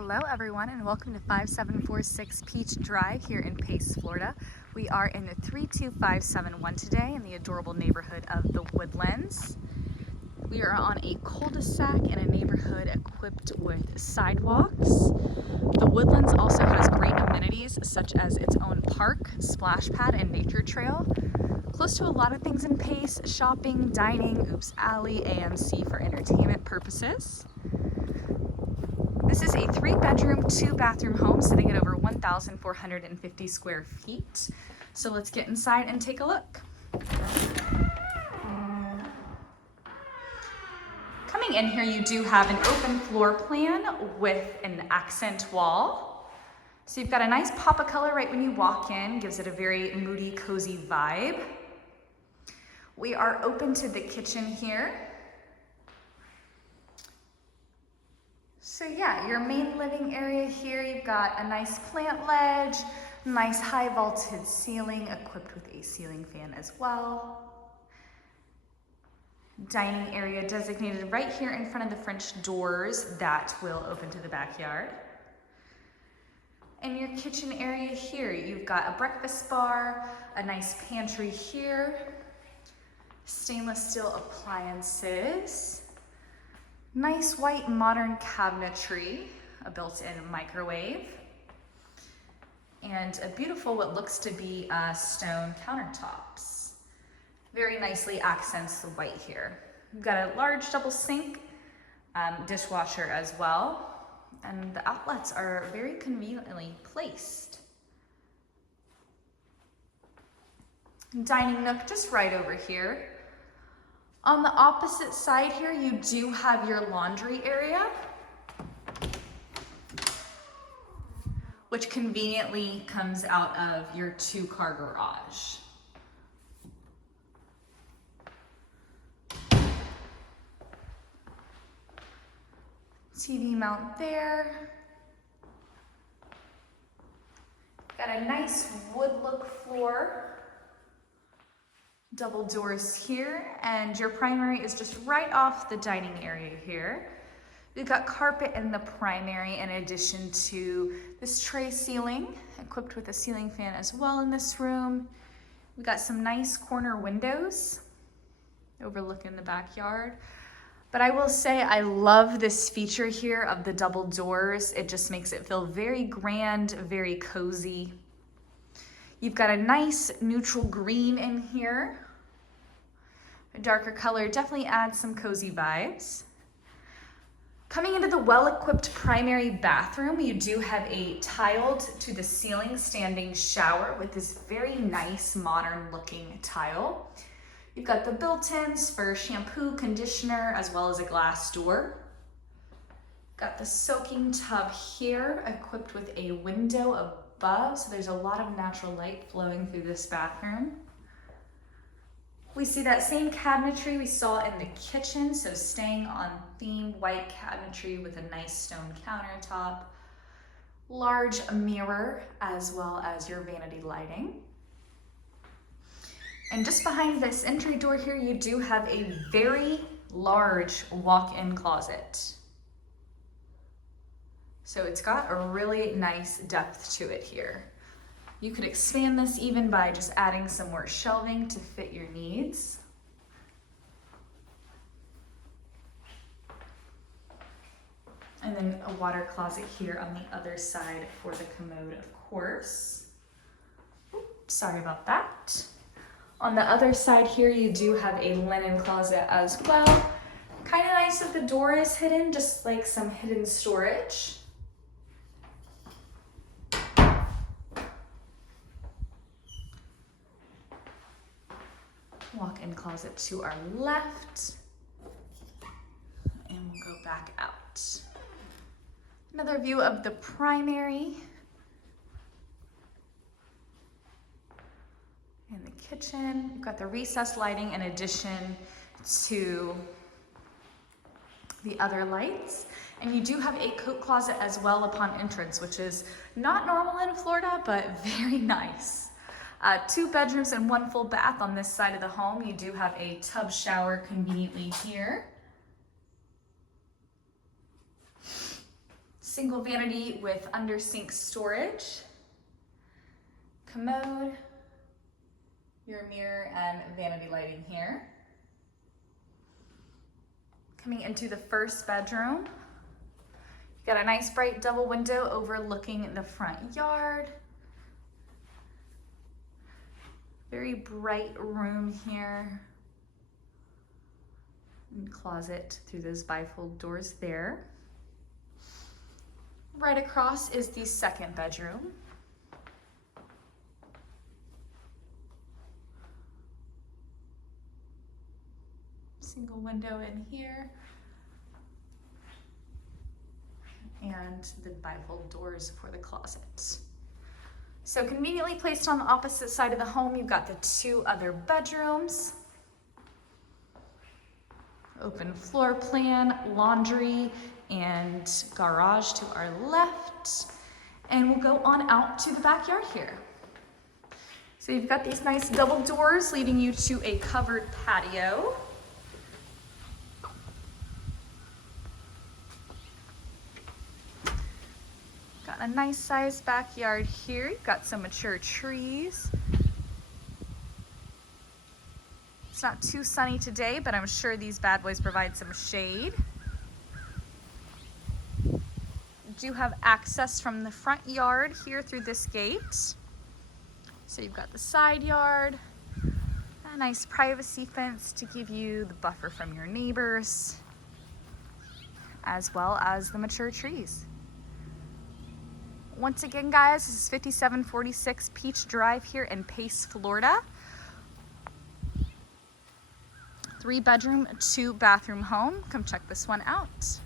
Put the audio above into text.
Hello everyone and welcome to 5746 Peach Drive here in Pace, Florida. We are in the 32571 today in the adorable neighborhood of the Woodlands. We are on a cul-de-sac in a neighborhood equipped with sidewalks. The Woodlands also has great amenities such as its own park, splash pad, and nature trail. Close to a lot of things in Pace: shopping, dining, Oops Alley, AMC for entertainment purposes. This is a 3-bedroom, 2-bathroom home sitting at over 1,450 square feet. So let's get inside and take a look. Coming in here, you do have an open floor plan with an accent wall. So you've got a nice pop of color right when you walk in, gives it a very moody, cozy vibe. We are open to the kitchen here. So yeah, your main living area here, you've got a nice plant ledge, nice high vaulted ceiling equipped with a ceiling fan as well. Dining area designated right here in front of the French doors that will open to the backyard. In your kitchen area here, you've got a breakfast bar, a nice pantry here, stainless steel appliances, nice white modern cabinetry, a built-in microwave, and a beautiful what looks to be stone countertops. Very nicely accents the white here. We've got a large double sink, dishwasher as well, and the outlets are very conveniently placed. Dining nook just right over here. On the opposite side here, you do have your laundry area, which conveniently comes out of your 2-car garage. TV mount there. Got a nice wood look floor. Double doors here, and your primary is just right off the dining area here. We've got carpet in the primary in addition to this tray ceiling equipped with a ceiling fan as well in this room. We've got some nice corner windows overlooking the backyard. But I will say I love this feature here of the double doors. It just makes it feel very grand, very cozy. You've got a nice neutral green in here. A darker color definitely adds some cozy vibes. Coming into the well-equipped primary bathroom, you do have a tiled to the ceiling standing shower with this very nice modern looking tile. You've got the built-ins for shampoo, conditioner, as well as a glass door. Got the soaking tub here equipped with a window above, so there's a lot of natural light flowing through this bathroom. We see that same cabinetry we saw in the kitchen, so staying on theme, white cabinetry with a nice stone countertop, large mirror, as well as your vanity lighting. And just behind this entry door here, you do have a very large walk-in closet. So it's got a really nice depth to it here. You could expand this even by just adding some more shelving to fit your needs. And then a water closet here on the other side for the commode, of course. Oops, sorry about that. On the other side here, you do have a linen closet as well. Kind of nice that the door is hidden, just like some hidden storage. Walk-in closet to our left, and we'll go back out. Another view of the primary and the kitchen. You've got the recessed lighting in addition to the other lights, and you do have a coat closet as well upon entrance, which is not normal in Florida, but very nice. 2 bedrooms and 1 full bath on this side of the home. You do have a tub shower conveniently here. Single vanity with under sink storage, commode, your mirror and vanity lighting here. Coming into the first bedroom, you got a nice bright double window overlooking the front yard. Very bright room here. And closet through those bifold doors there. Right across is the second bedroom. Single window in here. And the bifold doors for the closet. So conveniently placed on the opposite side of the home, you've got the two other bedrooms. Open floor plan, laundry, and garage to our left. And we'll go on out to the backyard here. So you've got these nice double doors leading you to a covered patio. Got a nice sized backyard here. You've got some mature trees. It's not too sunny today, but I'm sure these bad boys provide some shade. You do have access from the front yard here through this gate. So you've got the side yard, a nice privacy fence to give you the buffer from your neighbors, as well as the mature trees. Once again, guys, this is 5746 Peach Drive here in Pace, Florida. 3-bedroom, 2-bathroom home. Come check this one out.